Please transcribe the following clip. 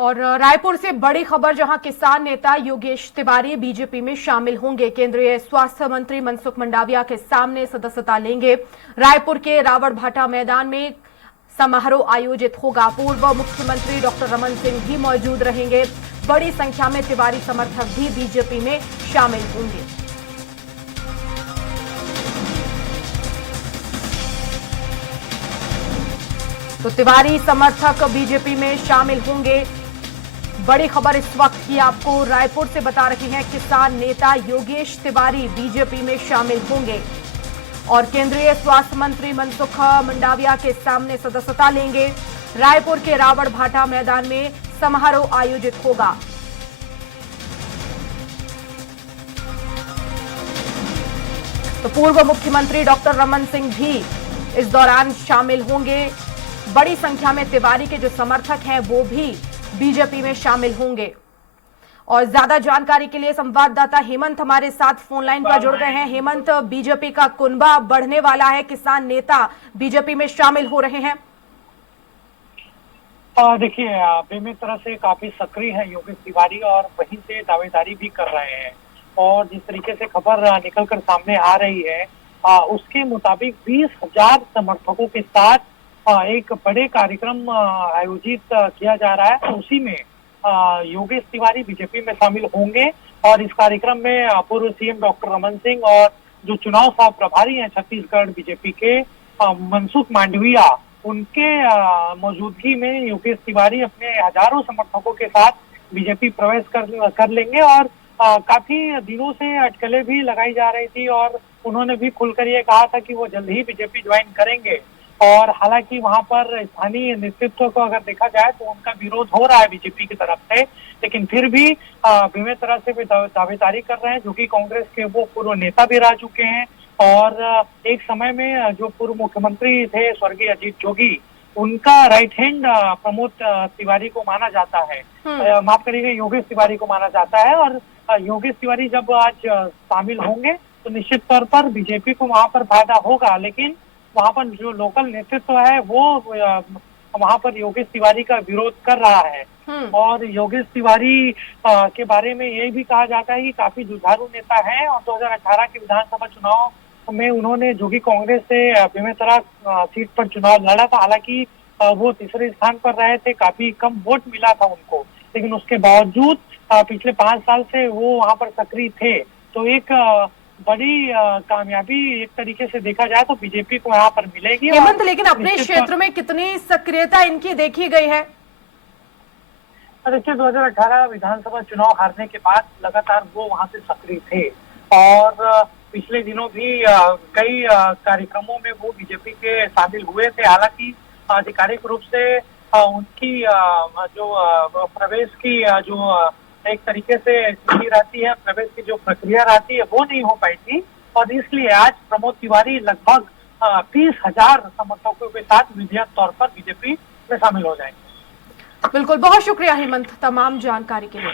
और रायपुर से बड़ी खबर, जहां किसान नेता योगेश तिवारी बीजेपी में शामिल होंगे। केंद्रीय स्वास्थ्य मंत्री मनसुख मंडाविया के सामने सदस्यता लेंगे। रायपुर के रावण भाटा मैदान में समारोह आयोजित होगा। पूर्व मुख्यमंत्री डॉक्टर रमन सिंह भी मौजूद रहेंगे। बड़ी संख्या में तिवारी समर्थक भी बीजेपी में शामिल होंगे। तो तिवारी समर्थक बीजेपी में शामिल होंगे। बड़ी खबर इस वक्त की आपको रायपुर से बता रहे हैं, किसान नेता योगेश तिवारी बीजेपी में शामिल होंगे और केंद्रीय स्वास्थ्य मंत्री मनसुख मंडाविया के सामने सदस्यता लेंगे। रायपुर के रावण भाटा मैदान में समारोह आयोजित होगा। तो पूर्व मुख्यमंत्री डॉक्टर रमन सिंह भी इस दौरान शामिल होंगे। बड़ी संख्या में तिवारी के जो समर्थक हैं वो भी बीजेपी में शामिल होंगे। और ज्यादा जानकारी के लिए संवाददाता हेमंत हमारे साथ फोन लाइन पर जुड़ गए हैं। हेमंत, बीजेपी का कुनबा बढ़ने वाला है, किसान नेता बीजेपी में शामिल हो रहे हैं। देखिए, बेमेत तरह से काफी सक्रिय है योगेश तिवारी और वहीं से दावेदारी भी कर रहे हैं। और जिस तरीके से खबर निकलकर सामने आ रही है, उसके मुताबिक 20,000 समर्थकों के साथ एक बड़े कार्यक्रम आयोजित किया जा रहा है। तो उसी में योगेश तिवारी बीजेपी में शामिल होंगे और इस कार्यक्रम में पूर्व सीएम डॉक्टर रमन सिंह और जो चुनाव सह प्रभारी हैं छत्तीसगढ़ बीजेपी के मनसुख मांडविया, उनके मौजूदगी में योगेश तिवारी अपने हजारों समर्थकों के साथ बीजेपी प्रवेश कर लेंगे। और काफी दिनों से अटकलें भी लगाई जा रही थी और उन्होंने भी खुलकर ये कहा था कि वो जल्द ही बीजेपी ज्वाइन करेंगे। और हालांकि वहां पर स्थानीय नेतृत्व को अगर देखा जाए तो उनका विरोध हो रहा है बीजेपी की तरफ से, लेकिन फिर भी बेमेत तरह से भी दावेदारी कर रहे हैं, जो कि कांग्रेस के वो पूर्व नेता भी रह चुके हैं। और एक समय में जो पूर्व मुख्यमंत्री थे स्वर्गीय अजीत जोगी, उनका राइट हैंड प्रमोद तिवारी को माना जाता है। माफ करिएगा, योगेश तिवारी को माना जाता है। और योगेश तिवारी जब आज शामिल होंगे तो निश्चित तौर पर बीजेपी को वहां पर फायदा होगा, लेकिन वहां पर जो लोकल नेतृत्व है वो वहां पर योगेश तिवारी का विरोध कर रहा है। और योगेश तिवारी के बारे में ये भी कहा जाता है कि काफी जुझारू नेता है और 2018 के विधानसभा चुनाव में उन्होंने जो कि कांग्रेस से बेमेतरा सीट पर चुनाव लड़ा था। हालांकि वो तीसरे स्थान पर रहे थे, काफी कम वोट मिला था उनको, लेकिन उसके बावजूद पिछले 5 साल से वो वहां पर सक्रिय थे। तो एक बड़ी कामयाबी एक तरीके से देखा जाए तो बीजेपी को यहाँ पर मिलेगी। हेमंत, लेकिन अपने क्षेत्र में कितनी सक्रियता इनकी देखी गई है? देखिए, 2018 विधानसभा चुनाव हारने के बाद लगातार वो वहां से सक्रिय थे और पिछले दिनों भी कई कार्यक्रमों में वो बीजेपी के शामिल हुए थे। हालांकि आधिकारिक रूप से उनकी जो प्रवेश की जो एक तरीके से स्थिति रहती है, प्रवेश की जो प्रक्रिया रहती है वो नहीं हो पाई थी। और इसलिए आज प्रमोद तिवारी लगभग 30,000 समर्थकों के साथ विधिवत तौर पर बीजेपी में शामिल हो जाएंगे। बिल्कुल, बहुत शुक्रिया हेमंत तमाम जानकारी के लिए।